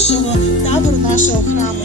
нашого табору, нашого храму.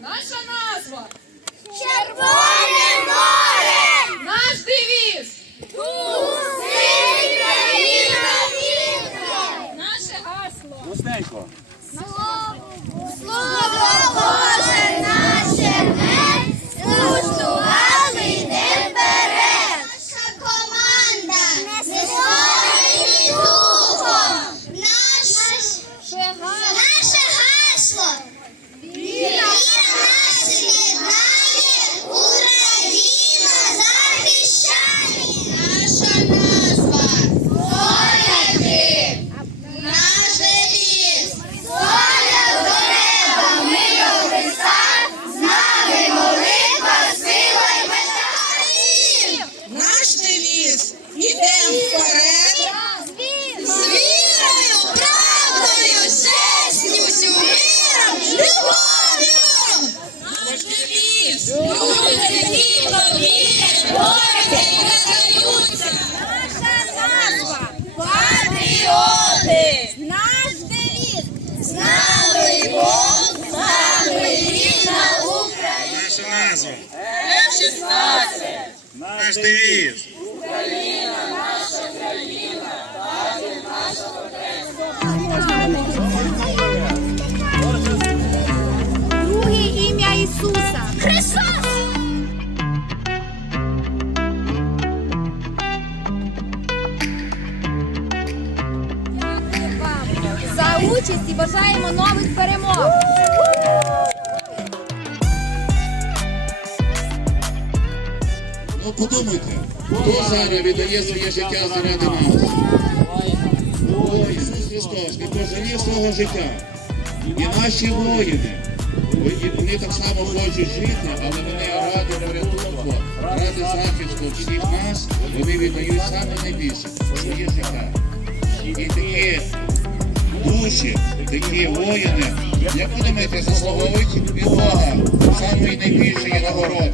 Наша назва, Червоне море! наш девіз, Синій країна вітер! наше гасло. Густенько. Слово Боже Наш девіз. Друге ім'я Ісуса. Христос! Дякую вам за участь і бажаємо нових перемог. Подумайте, хто зараз віддає своє життя заради нас? О, Ісус Христос, Він пожалів свого життя. І наші воїни, вони- так само хочуть жити, але вони ради порятунку, ради захисту всіх нас, вони віддають саме найбільше своє життя. І такі душі, такі воїни, як ви думаєте, заслуговують від Бога самої найбільшої нагороди.